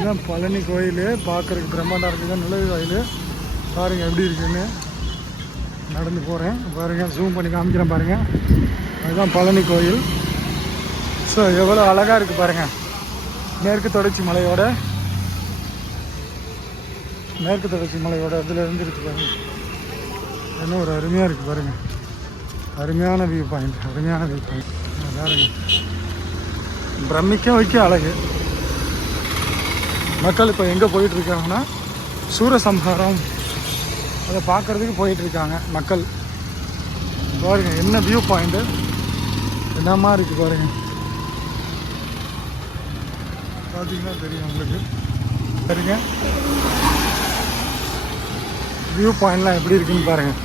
இதுதான் பழனி கோயில். பார்க்குறதுக்கு பிரம்மாண்டம் இருக்குது நுழைவு கோயில். பாருங்கள் எப்படி இருக்குன்னு. நடந்து போகிறேன் பாருங்கள் ஜூம் பண்ணி காமிக்கிறேன் பாருங்கள் அதுதான் பழனி கோயில். ஸோ எவ்வளோ அழகாக இருக்குது பாருங்கள் மேற்கு தொடர்ச்சி மலையோட. மேற்கு தொடர்ச்சி மலையோட இதில் இருந்து இருக்கு பாருங்க. என்ன ஒரு அருமையாக இருக்குது பாருங்கள் அருமையான வியூ பாயிண்ட் அருமையான வியூ பாயிண்ட் பாருங்கள் பிரமிக்க வைக்க அழகு. மக்கள் இப்போ எங்கே போயிட்டுருக்காங்கன்னா சூரசம்ஹாரம். அதை பார்க்குறதுக்கு போயிட்டுருக்காங்க மக்கள். பாருங்கள் என்ன வியூ பாயிண்ட்டு என்னமா இருக்குது பாருங்க. பார்த்தீங்கன்னா தெரியும் உங்களுக்கு. பாருங்க. வியூ பாயிண்ட்லாம் எப்படி இருக்குன்னு பாருங்கள்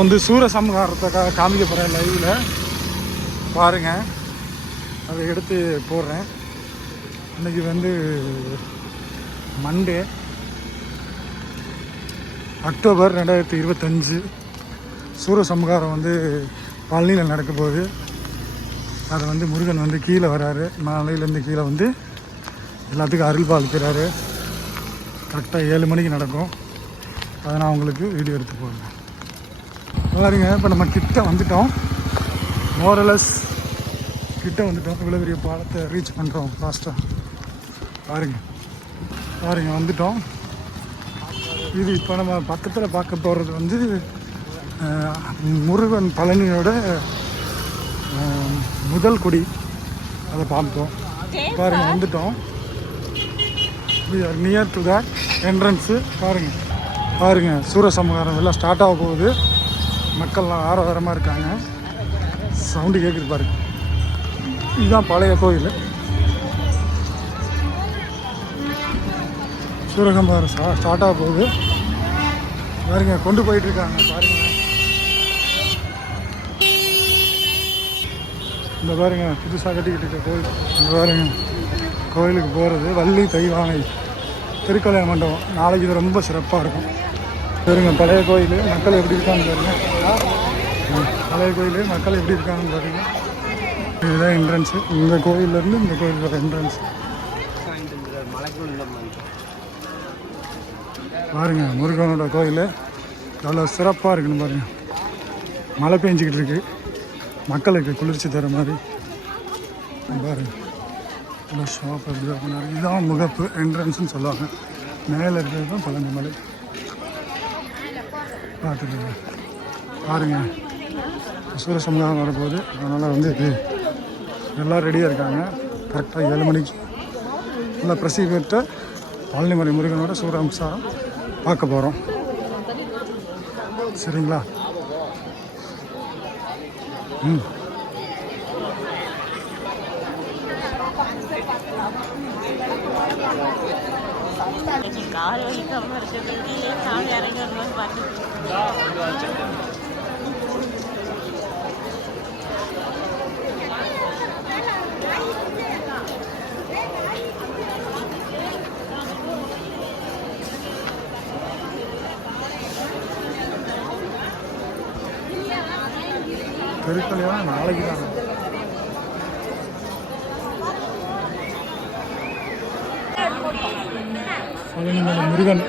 வந்து சூரசம்ஹாரத்தை கா காமிக்க போகிறேன் லைவில் பாருங்கள் அதை எடுத்து போடுறேன். இன்றைக்கி வந்து மண்டே அக்டோபர் ரெண்டாயிரத்தி இருபத்தஞ்சு. சூரசம்ஹாரம் வந்து பழனியில் நடக்க போகுது. அதை வந்து முருகன் வந்து கீழே வராரு. மலையிலேருந்து கீழே வந்து எல்லாத்துக்கும் அருள் பாலிக்கிறாரு. கரெக்டாக ஏழு மணிக்கு நடக்கும். அதை நான் உங்களுக்கு வீடியோ எடுத்து போடுறேன். இருங்க. இப்போ நம்ம கிட்ட வந்துட்டோம். மோரலஸ் கிட்ட வந்துட்டோம் இவ்வளோ பெரிய பாலத்தை ரீச் பண்ணுறோம் ஃபாஸ்ட்டாக பாருங்க. பாருங்க வந்துட்டோம். இது இப்போ நம்ம பக்கத்தில் பார்க்க போகிறது வந்து முருகன் பழனியோட முதல் குடி. அதை பார்த்தோம். பாருங்க வந்துட்டோம். We are near to that entrance பாருங்க. பாருங்க சூரசம்ஹாரம் எல்லாம் ஸ்டார்ட் ஆக போகுது. மக்கள்லாம் ஆரவாரமாக இருக்காங்க. சவுண்டு கேட்குது பாருங்கள் இதுதான் பழைய கோயில். சூரசம்ஹாரம் ஸ்டா- ஸ்டார்ட் ஆக போகுது. பாருங்க கொண்டு போயிட்டு இருக்காங்க பாருங்க. இந்த பாருங்க புதுசாக கட்டிக்கிட்டு இருக்க கோயில். இந்த பாருங்க கோயிலுக்கு போகிறது வள்ளி தெய்வானை திருக்கல்யாண மண்டபம். நாளைக்கு இது ரொம்ப சிறப்பாக இருக்கும். பாருங்க பழைய கோயில் மக்கள் எப்படி இருக்காங்க பாருங்க. பழைய கோயில் மக்கள் எப்படி இருக்காங்கன்னு பாருங்க. இதுதான் என்ட்ரன்ஸு இந்த கோயிலேருந்து இந்த கோயிலோட என்ட்ரன்ஸ் பாருங்க முருகனோட கோயில். எவ்வளோ சிறப்பாக இருக்குன்னு பாருங்க. மழை பெஞ்சிக்கிட்டு இருக்கு. மக்களுக்கு குளிர்ச்சி தர மாதிரி. பாருங்க. இவ்வளோ ஷாப் எப்படி பண்ணாரு இதுதான் முகப்பு என்ட்ரன்ஸ்னு சொல்லுவாங்க. மேலே இருக்கிறது தான் பழனி மலை. பார்த்துட்டு பாருங்க. சமுதாயம் வரப்போகுது. அதனால் வந்து இது எல்லாம் ரெடியாக இருக்காங்க. கரெக்டாக ஏழு மணிக்கு. நல்லா பிரசித்தி பெற்ற பழனிமலை முருகனோட சூரம்சாரம் பார்க்க போகிறோம் சரிங்களா? ம். திருக்கல்யாணம் நாளைக்கு தான். முருகன்.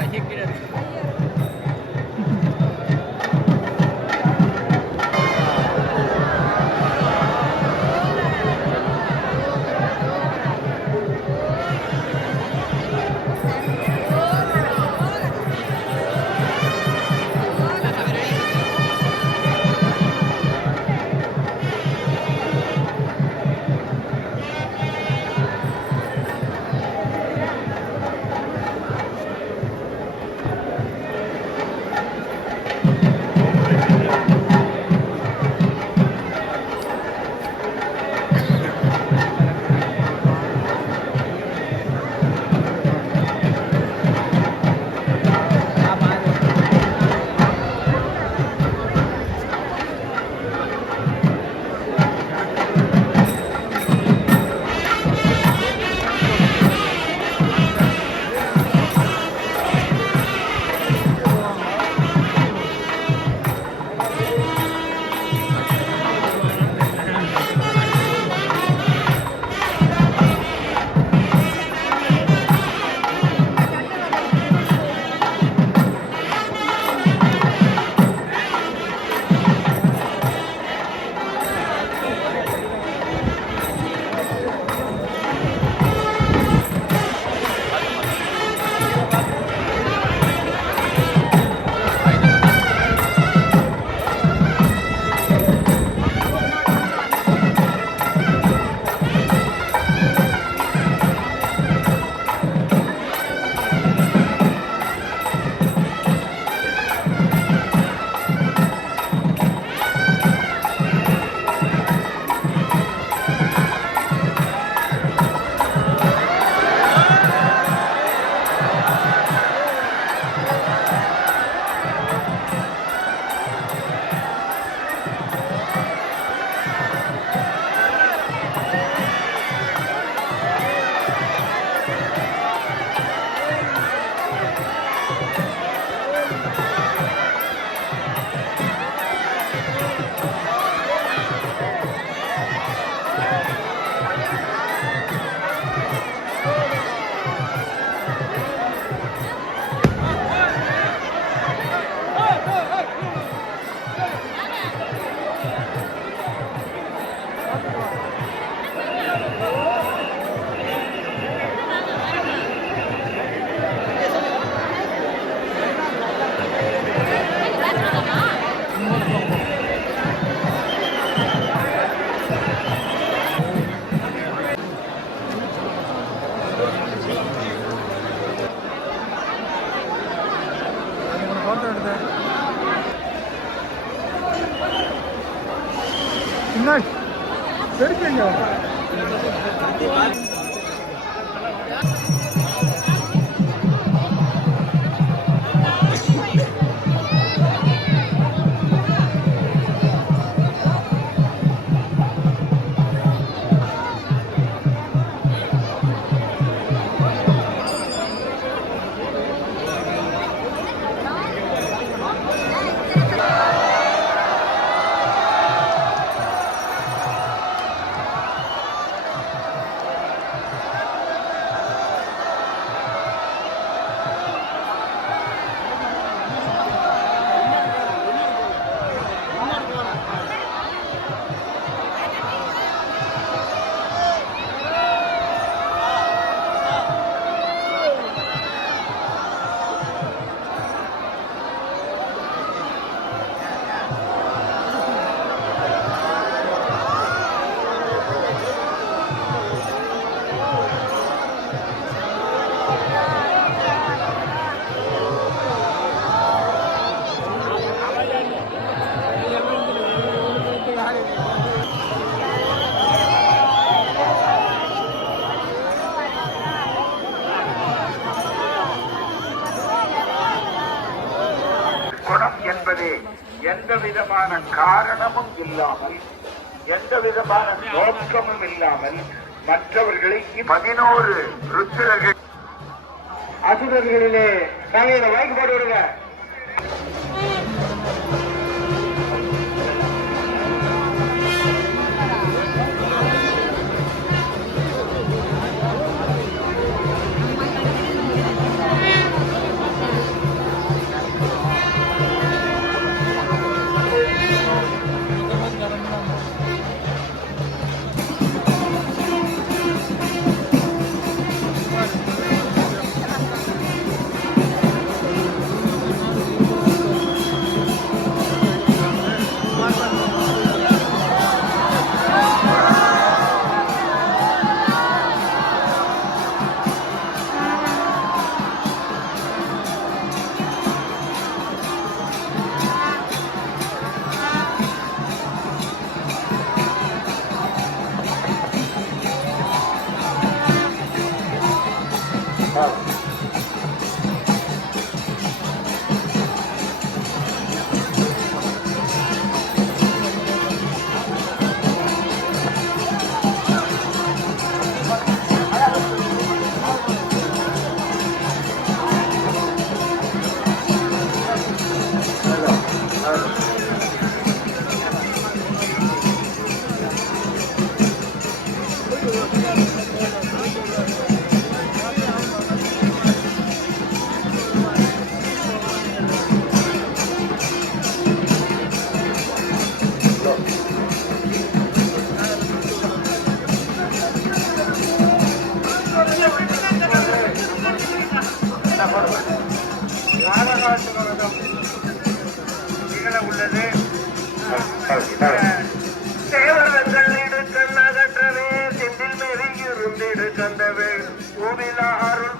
calle que era நோக்கமும் இல்லாமல் மற்றவர்களை பதினோரு ருத்திரர்கள் அசுரர்களிலே தலையில வாங்கி போட்டு 감사합니다.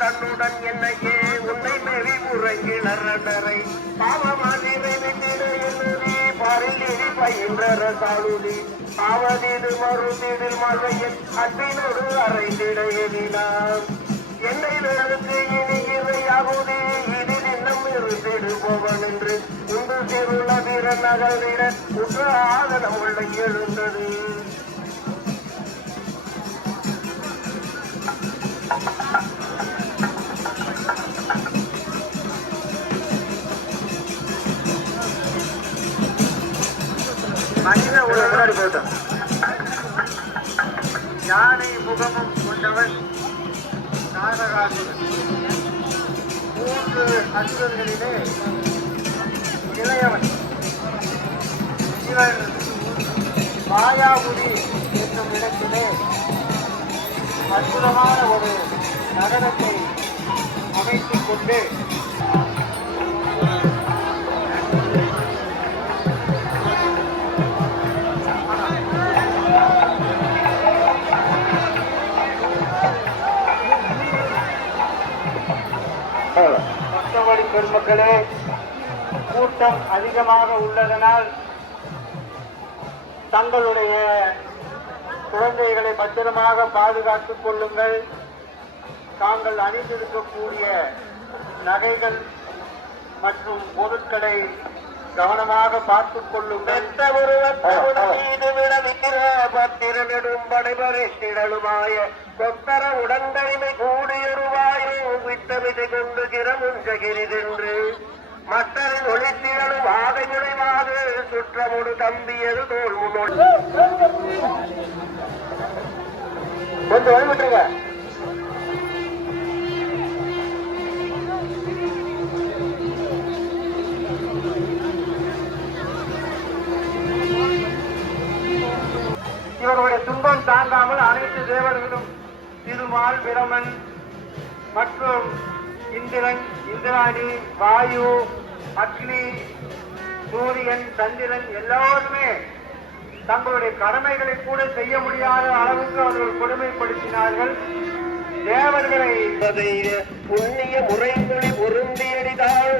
தன்னுடன் என்னையே உன்னை மெறி முறங்கிணரை பாவமாதிரை பயின்ற சாலுடி பாவதீது மறுதீதில் மலையில் அன்பினோடு அறைந்திட எண்ணினான் என்னை வேலுக்கு இனி இறையாகுதி இனி தினம் இருந்திடு போவன் என்று உண்டு வீரன் நகரிட உற்ற ஆதனம் உள்ள எழுந்தது. முன்னாடி போட்டோம் யானை முகமும் கொண்டவன் நாடகாசுரன் மூன்று அசுரர்களிலே இளையவன் இவன் மாயாபுரி என்னும் இடத்திலே அற்புதமான ஒரு நகரத்தை அமைத்துக் கொண்டு மற்றபடி பெருமக்களே கூட்டம் அதிகமாக உள்ளதனால் தங்களுடைய குழந்தைகளை பத்திரமாக பாதுகாத்துக் கொள்ளுங்கள். தாங்கள் அணிந்திருக்கக்கூடிய நகைகள் மற்றும் பொருட்களை கவனமாக பார்த்துக் கொள்ளுங்கள். பத்திரனிடும் படைபரிசிடலுமாய கொத்தர உடன்கழிமை கூடியொருவாயோ. விட்டமிதை கொண்டு கிரமுஞ்சகிரிதென்று மற்றரின் ஒளித்திரளும் ஆதை நுழைவாது சுற்றமுடு தம்பியது தோல் முன்னோடு. கொஞ்சம் வழிபட்டுருங்க இவருடைய துன்பம் தாங்காமல் அனைத்து தேவர்களும் திருமால் பிரமன் மற்றும் இந்திரன் இந்திராணி வாயு அக்னி சூரியன் சந்திரன் எல்லோருமே தங்களுடைய கடமைகளை கூட செய்ய முடியாத அளவுக்கு அவர்கள் கொடுமைப்படுத்தினார்கள். தேவர்களை புண்ணிய முறைகளை பொருந்தியடிதாள்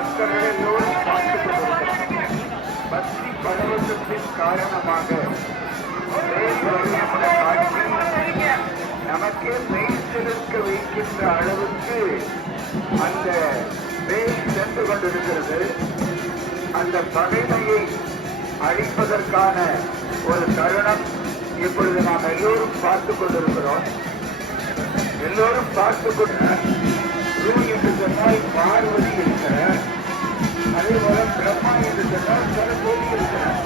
பக்தர்களோடு பார்த்து கொண்டிருக்கிறார் பக்தி பரவசத்தின் காரணமாக காட்சி நமக்கே மெய் செலுத்த வைக்கின்ற அளவுக்கு அந்த வேல் சென்று கொண்டிருக்கிறது அந்த பகைமையை அழிப்பதற்கான ஒரு தருணம் இப்பொழுது நாம் எல்லோரும் பார்த்துக் கொண்டிருக்கிறோம் எல்லோரும் பார்த்துக் கொண்டு சொன்னால் பார்வதி இருக்கிறார் அதே போல பிரம்மா என்று சொன்னால் சரஸ்வதி இருக்கிறார்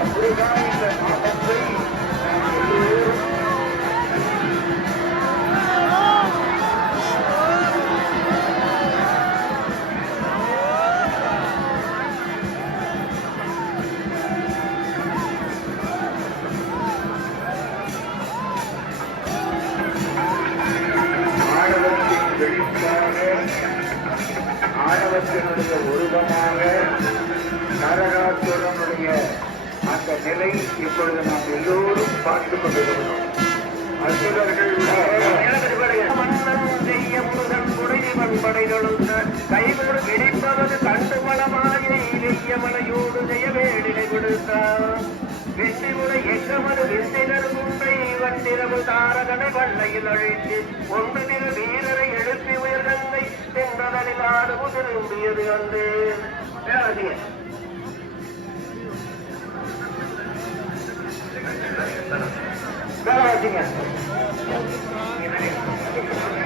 அப்படிதான் இந்த கைகூடு வெடிப்பவது கண்டு மலமாயை வெய்யமலையோடு ஜெய வேடினை கொடுத்தார் வெற்றி முறை எங்கமது விந்தைதர் முன்றை வண்டிரவு தாரகனை வள்ளையில் அழித்து ஒன்று திரு வீரரை எழுப்பி உயர்கந்தை சென்றதனில் ஆடு திரும்பியது அன்று Bawa jingan. Ini.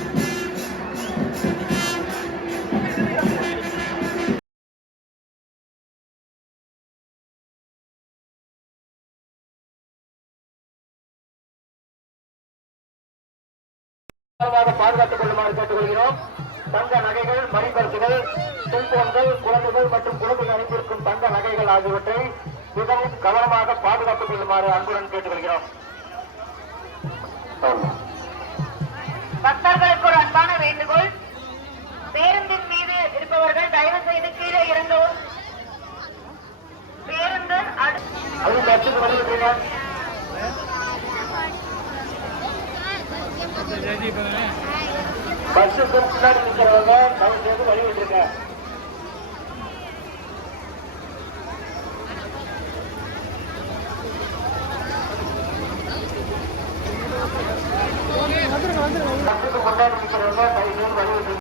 பாதுகாத்துக் கொள்ளுமாறு கேட்டுக்கொள்கிறோம். தங்க நகைகள் மணிப்பரிசுகள் செல்போன்கள் குழந்தைகள் மற்றும் குழந்தைகள் அணிந்திருக்கும் தங்க நகைகள் ஆகியவற்றை மிகவும் கவனமாக பாதுகாத்துக் கொள்ளுமாறு அன்புடன் கேட்டுக்கொள்கிறோம். பக்தர்களுக்கு ஒரு அன்பான வேண்டுகோள். பேருந்தின் மீது இருப்பவர்கள் தயவு செய்து கீழே இறங்கவும். பேருந்து அடு- அது பஸ்ஸுக்கு முன்னாடி நிற்கிறவங்க தயவு செய்து வழி